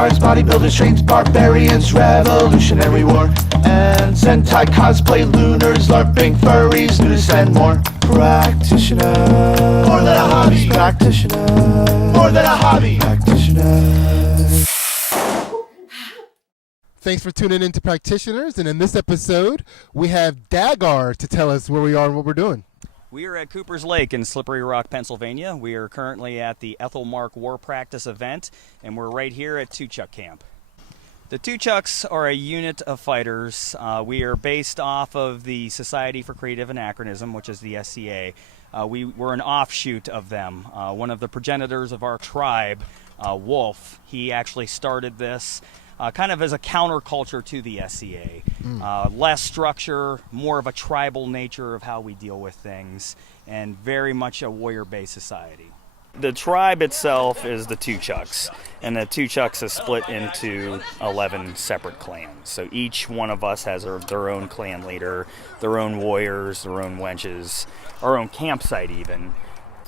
cards, bodybuilders, trains, barbarians, revolutionary war. And Sentai cosplay, lunars, LARPing, furries, nudists, and more. Practitioner, more than a hobby. Practitioner, more than a hobby. Practitioner. Thanks for tuning in to Practitioners, and in this episode, we have Dagar to tell us where we are and what we're doing. We are at Cooper's Lake in Slippery Rock, Pennsylvania. We are currently at the Ethelmark War Practice event, and we're right here at Tuchux Camp. The Tuchux are a unit of fighters. We are based off of the Society for Creative Anachronism, which is the SCA. We're an offshoot of them. One of the progenitors of our tribe, Wolf, he actually started this kind of as a counterculture to the SCA. Less structure, more of a tribal nature of how we deal with things, and very much a warrior-based society. The tribe itself is the Tuchux, and the Tuchux is split into 11 separate clans. So each one of us has their own clan leader, their own warriors, their own wenches, our own campsite even.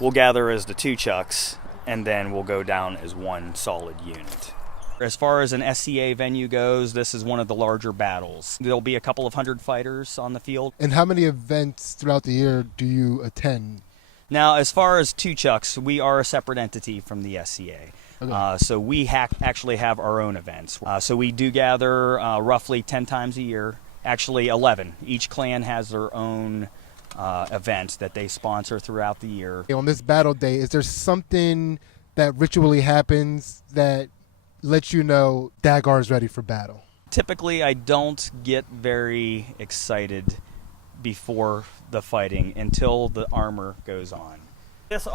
We'll gather as the Tuchux, and then we'll go down as one solid unit. As far as an SCA venue goes, this is one of the larger battles. There'll be a couple of hundred fighters on the field. And how many events throughout the year do you attend? Now, as far as Tuchux, we are a separate entity from the SCA. Okay. So we actually have our own events. So we do gather roughly 10 times a year, actually 11. Each clan has their own event that they sponsor throughout the year. On this battle day, is there something that ritually happens that lets you know Dagar is ready for battle? Typically, I don't get very excited before the fighting until the armor goes on. This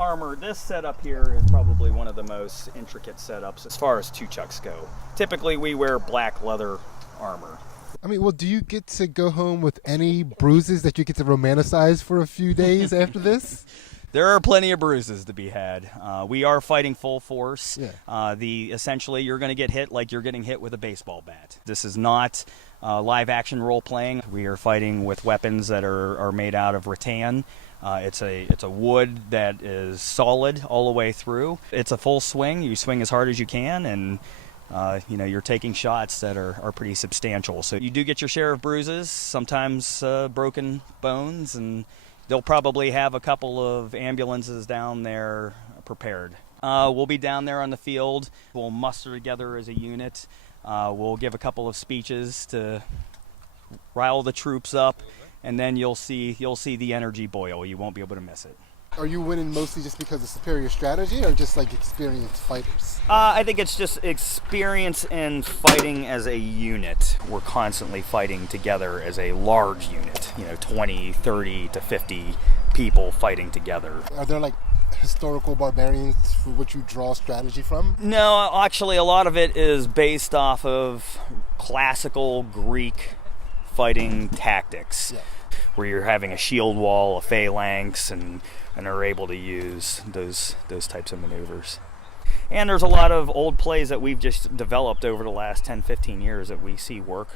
setup here is probably one of the most intricate setups as far as Tuchux go. Typically, we wear black leather armor. I mean, well, do you get to go home with any bruises that you get to romanticize for a few days after this? There are plenty of bruises to be had. We are fighting full force. Yeah. Essentially, you're going to get hit like you're getting hit with a baseball bat. This is not live action role playing. We are fighting with weapons that are made out of rattan. It's a wood that is solid all the way through. It's a full swing. You swing as hard as you can, and you're taking shots that are pretty substantial. So you do get your share of bruises, sometimes broken bones, and they'll probably have a couple of ambulances down there prepared. We'll be down there on the field. We'll muster together as a unit. We'll give a couple of speeches to rile the troops up, and then you'll see the energy boil. You won't be able to miss it. Are you winning mostly just because of superior strategy or just like experienced fighters? I think it's just experience in fighting as a unit. We're constantly fighting together as a large unit, 20, 30 to 50 people fighting together. Are there like historical barbarians for which you draw strategy from? No, actually a lot of it is based off of classical Greek fighting tactics. Yeah. Where you're having a shield wall, a phalanx, and are able to use those types of maneuvers. And there's a lot of old plays that we've just developed over the last 10, 15 years that we see work.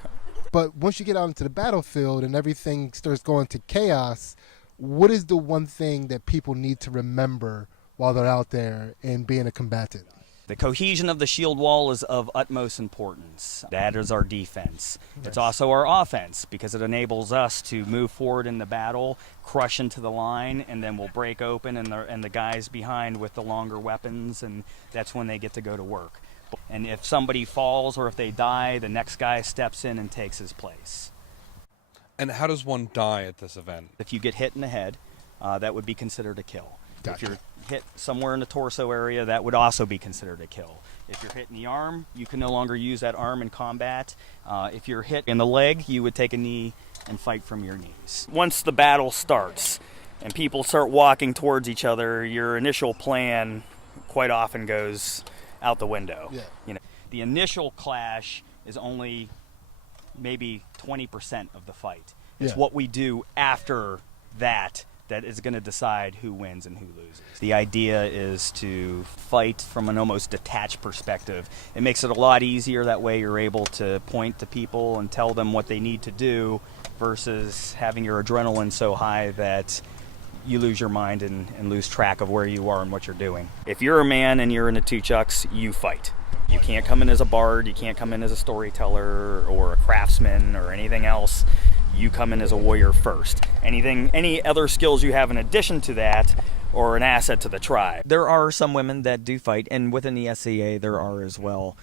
But once you get out into the battlefield and everything starts going to chaos, what is the one thing that people need to remember while they're out there and being a combatant? The cohesion of the shield wall is of utmost importance. That is our defense. Nice. It's also our offense because it enables us to move forward in the battle, crush into the line, and then we'll break open and the guys behind with the longer weapons, and that's when they get to go to work. And if somebody falls or if they die, the next guy steps in and takes his place. And how does one die at this event? If you get hit in the head, that would be considered a kill. Gotcha. If you're hit somewhere in the torso area, that would also be considered a kill. If you're hit in the arm, you can no longer use that arm in combat. If you're hit in the leg, you would take a knee and fight from your knees. Once the battle starts and people start walking towards each other, your initial plan quite often goes out the window. Yeah. The initial clash is only maybe 20% of the fight. It's what we do after that is going to decide who wins and who loses. The idea is to fight from an almost detached perspective. It makes it a lot easier. That way you're able to point to people and tell them what they need to do versus having your adrenaline so high that you lose your mind and lose track of where you are and what you're doing. If you're a man and you're in a Tuchux, you fight. You can't come in as a bard, you can't come in as a storyteller or a craftsman or anything else. You come in as a warrior first. Any other skills you have in addition to that or an asset to the tribe. There are some women that do fight, and within the SCA there are as well.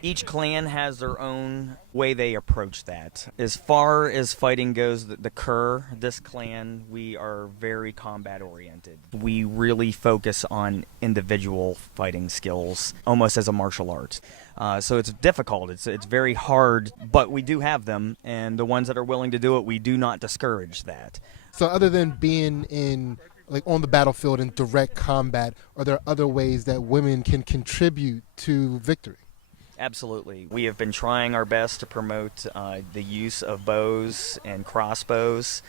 Each clan has their own way they approach that. As far as fighting goes, the Kerr, this clan, we are very combat oriented. We really focus on individual fighting skills, almost as a martial art. So it's difficult, it's very hard, but we do have them, and the ones that are willing to do it, we do not discourage that. So other than being in, like, on the battlefield in direct combat, are there other ways that women can contribute to victory? Absolutely. We have been trying our best to promote the use of bows and crossbows.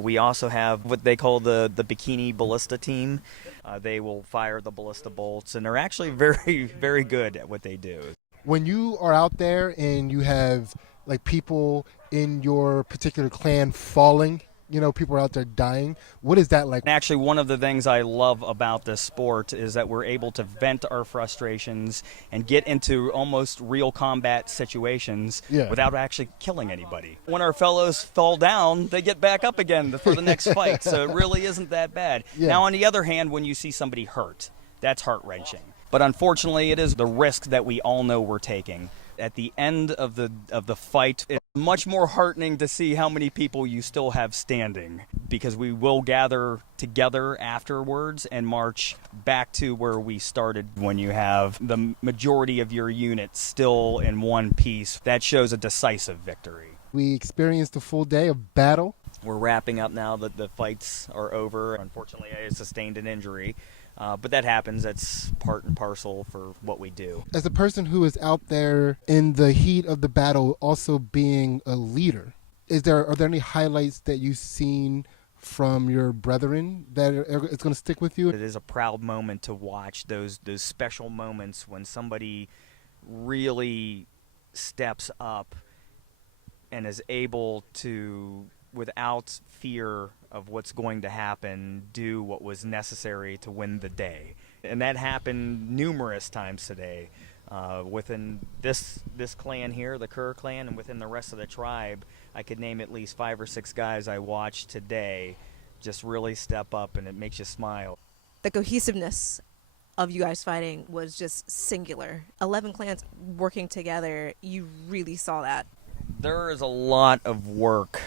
We also have what they call the bikini ballista team. They will fire the ballista bolts, and they're actually very, very good at what they do. When you are out there and you have, like, people in your particular clan falling, you know, people are out there dying, what is that like? Actually, one of the things I love about this sport is that we're able to vent our frustrations and get into almost real combat situations without actually killing anybody. When our fellows fall down, they get back up again for the next fight, so it really isn't that bad. Now, on the other hand, when you see somebody hurt, that's heart-wrenching. But unfortunately, it is the risk that we all know we're taking. At the end of the fight, it's much more heartening to see how many people you still have standing, because we will gather together afterwards and march back to where we started. When you have the majority of your unit still in one piece, that shows a decisive victory. We experienced a full day of battle. We're wrapping up now that the fights are over. Unfortunately, I sustained an injury. But that happens. That's part and parcel for what we do. As a person who is out there in the heat of the battle, also being a leader, are there any highlights that you've seen from your brethren that it's going to stick with you? It is a proud moment to watch those special moments when somebody really steps up and is able to, without fear of what's going to happen, do what was necessary to win the day. And that happened numerous times today. Within this clan here, the Kerr clan, and within the rest of the tribe, I could name at least 5 or 6 guys I watched today just really step up, and it makes you smile. The cohesiveness of you guys fighting was just singular. 11 clans working together, you really saw that. There is a lot of work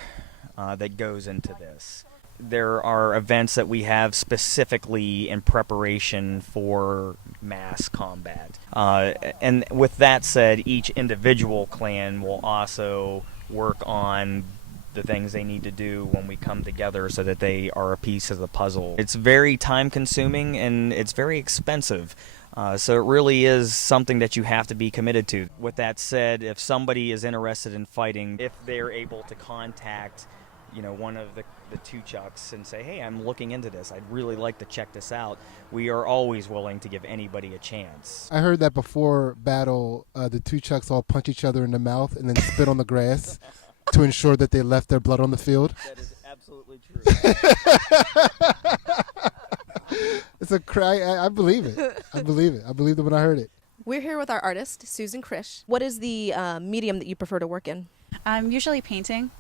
that goes into this. There are events that we have specifically in preparation for mass combat. And with that said, each individual clan will also work on the things they need to do when we come together so that they are a piece of the puzzle. It's very time consuming and it's very expensive. So it really is something that you have to be committed to. With that said, if somebody is interested in fighting, if they're able to contact one of the Tuchux and say, hey, I'm looking into this, I'd really like to check this out, we are always willing to give anybody a chance. I heard that before battle, the Tuchux all punch each other in the mouth and then spit on the grass to ensure that they left their blood on the field. That is absolutely true. It's a cry. I believe it. I believe it. I believed it when I heard it. We're here with our artist, Susan Krisch. What is the medium that you prefer to work in? Usually painting.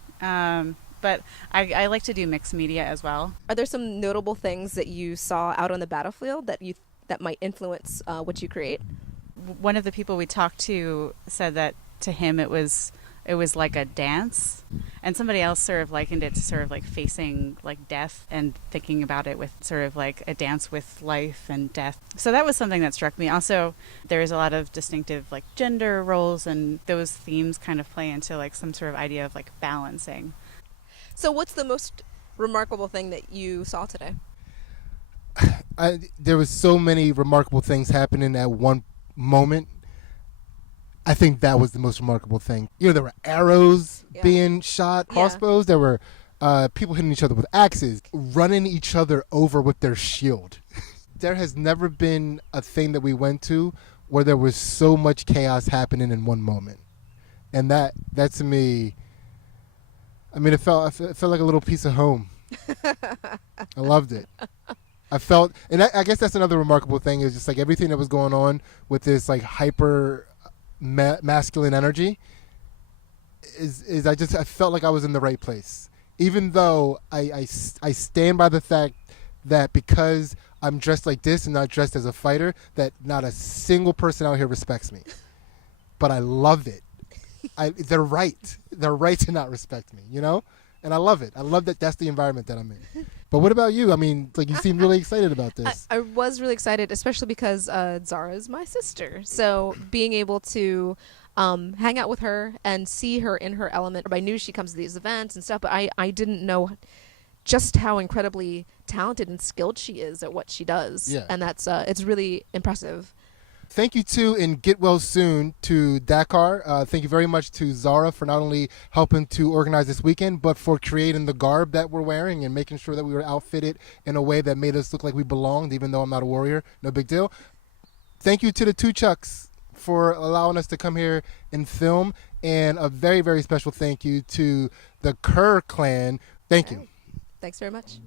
But I like to do mixed media as well. Are there some notable things that you saw out on the battlefield that might influence what you create? One of the people we talked to said that to him it was like a dance, and somebody else sort of likened it to sort of like facing like death and thinking about it with sort of like a dance with life and death. So that was something that struck me. Also, there is a lot of distinctive like gender roles, and those themes kind of play into like some sort of idea of like balancing. So what's the most remarkable thing that you saw today? There was so many remarkable things happening at one moment. I think that was the most remarkable thing. There were arrows being shot, crossbows. There were people hitting each other with axes, running each other over with their shield. There has never been a thing that we went to where there was so much chaos happening in one moment. And that to me, I mean, it felt like a little piece of home. I loved it. I felt, and I guess that's another remarkable thing is just like everything that was going on with this like hyper masculine energy is I felt like I was in the right place, even though I stand by the fact that because I'm dressed like this and not dressed as a fighter, that not a single person out here respects me. But I love it. They're right to not respect me, you know? And I love it. I love that that's the environment that I'm in. But what about you? I mean, like you seem really excited about this. I was really excited, especially because Zara is my sister. So being able to hang out with her and see her in her element. I knew she comes to these events and stuff, but I didn't know just how incredibly talented and skilled she is at what she does. Yeah. And that's it's really impressive. Thank you to and get well soon to Dagar. Thank you very much to Zara for not only helping to organize this weekend, but for creating the garb that we're wearing and making sure that we were outfitted in a way that made us look like we belonged, even though I'm not a warrior. No big deal. Thank you to the Tuchux for allowing us to come here and film. And a very, very special thank you to the Kerr clan. Thank you. Thanks very much.